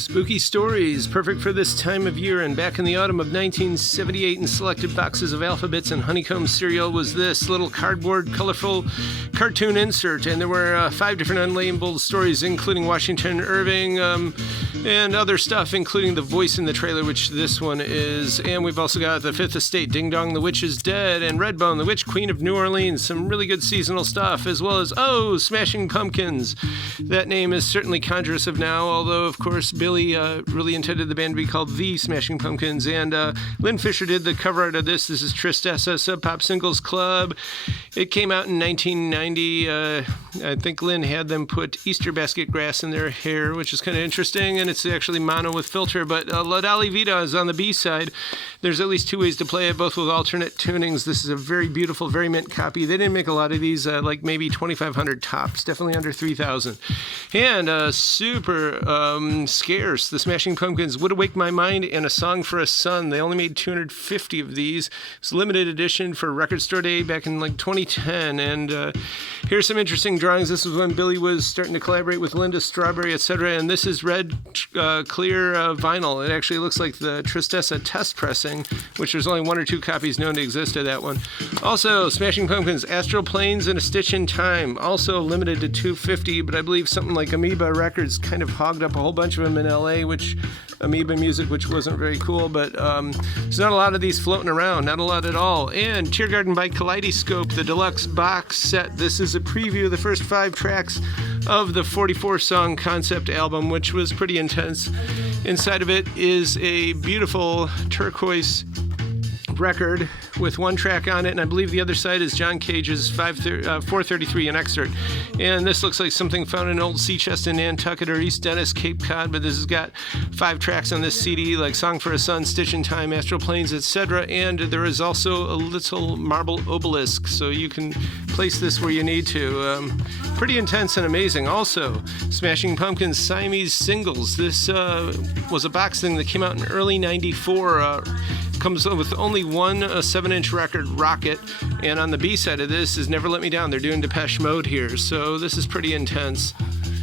Spooky stories, perfect for this time of year. And back in the autumn of 1978, in selected boxes of alphabets and honeycomb cereal was this little cardboard, colorful cartoon insert. And there were 5 different unlabeled stories, including Washington Irving and other stuff, including the voice in the trailer, which this one is. And we've also got The Fifth Estate, Ding Dong, The Witch is Dead, and Redbone, The Witch Queen of New Orleans. Some really good seasonal stuff, as well as, Smashing Pumpkins. That name is certainly conjurous of now, although, of course, Billy really intended the band to be called The Smashing Pumpkins, and Lynn Fisher did the cover art of this. This is Tristessa Sub Pop Singles Club. It came out in 1990. I think Lynn had them put Easter basket grass in their hair, which is kind of interesting, and it's actually mono with filter, but La Dolly Vita is on the B-side. There's at least 2 ways to play it, both with alternate tunings. This is a very beautiful, very mint copy. They didn't make a lot of these, like maybe 2,500 tops, definitely under 3,000. And super scarce. The Smashing Pumpkins, Would Awake My Mind, and A Song for a Son. They only made 250 of these. It's a limited edition for Record Store Day back in like 2010. And here's some interesting drawings. This was when Billy was starting to collaborate with Linda Strawberry, etc. And this is red, clear vinyl. It actually looks like the Tristessa test pressing, which there's only 1 or 2 copies known to exist of that one. Also, Smashing Pumpkins, Astral Planes and A Stitch in Time. Also limited to 250, but I believe something like Amoeba Records kind of hogged up a whole bunch of them in LA, which Amoeba Music, which wasn't very cool, but there's not a lot of these floating around, not a lot at all. And Teargarden by Kaleidoscope, the deluxe box set. This is a preview of the first 5 tracks of the 44-song concept album, which was pretty intense. Inside of it is a beautiful turquoise record with 1 track on it, and I believe the other side is John Cage's 433, an excerpt. And this looks like something found in an old sea chest in Nantucket or East Dennis, Cape Cod, but this has got 5 tracks on this CD, like Song for a Son, Stitch in Time, Astral Planes, etc. And there is also a little marble obelisk, so you can place this where you need to. Pretty intense and amazing. Also, Smashing Pumpkins Siamese Singles. This was a box thing that came out in early 94. Comes with only one 7-inch record, Rocket, and on the B-side of this is Never Let Me Down. They're doing Depeche Mode here, so this is pretty intense.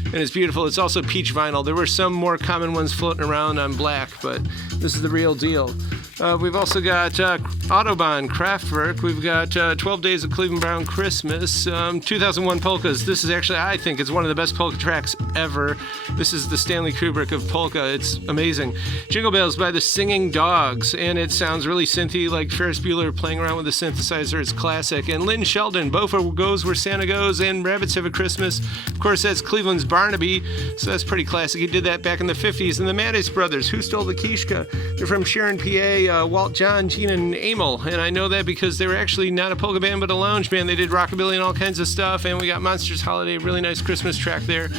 And it's beautiful. It's also peach vinyl. There were some more common ones floating around on black, but this is the real deal. We've also got Autobahn, Kraftwerk. We've got 12 Days of Cleveland Brown Christmas, 2001 Polkas. This is actually, I think, it's one of the best polka tracks ever. This is the Stanley Kubrick of polka. It's amazing. Jingle Bells by the Singing Dogs, and it sounds really synthy, like Ferris Bueller playing around with a synthesizer. It's classic. And Lynn Sheldon, Beaufort Goes Where Santa Goes, and Rabbits Have a Christmas. Of course, that's Cleveland's Barnaby, so that's pretty classic. He did that back in the 50s. And the Mattis Brothers, Who Stole the Kishka? They're from Sharon, PA. Walt, John, Gene, and Emil, and I know that because they were actually not a polka band but a lounge band. They did rockabilly and all kinds of stuff, and we got Monsters Holiday, really nice Christmas track there.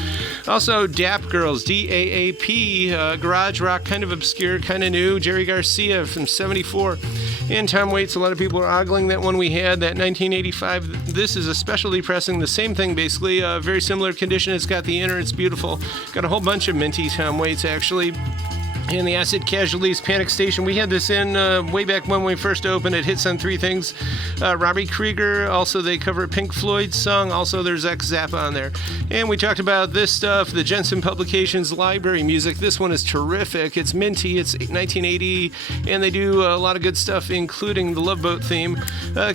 Also, DAP Girls, D-A-A-P, garage rock, kind of obscure, kind of new. Jerry Garcia from 74, and Tom Waits. A lot of people are ogling that one we had, that 1985. This is a specialty pressing, the same thing basically, very similar condition. It's got the inner, it's beautiful. Got a whole bunch of minty Tom Waits actually. And the Acid Casualties, Panic Station. We had this in way back when we first opened. It hits on 3 things. Robbie Krieger. Also, they cover a Pink Floyd song. Also, there's X Zappa on there. And we talked about this stuff, the Jensen Publications library music. This one is terrific. It's minty. It's 1980. And they do a lot of good stuff, including the Love Boat theme.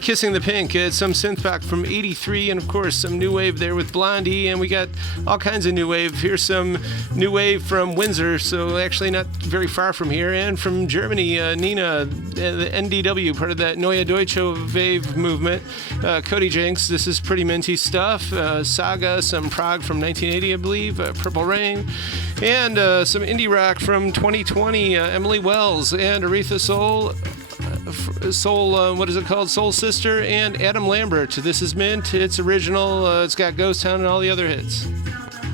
Kissing the Pink. It's some synth pop from 83. And, of course, some new wave there with Blondie. And we got all kinds of new wave. Here's some new wave from Windsor. So, actually, not very far from here, and from Germany, Nina, the NDW, part of that Neue Deutsche Wave movement. Cody Jenks, this is pretty minty stuff. Saga, some prog from 1980, I believe. Purple Rain, and some indie rock from 2020. Emily Wells and Aretha Soul, what is it called? Soul Sister, and Adam Lambert. This is mint. It's original. It's got Ghost Town and all the other hits.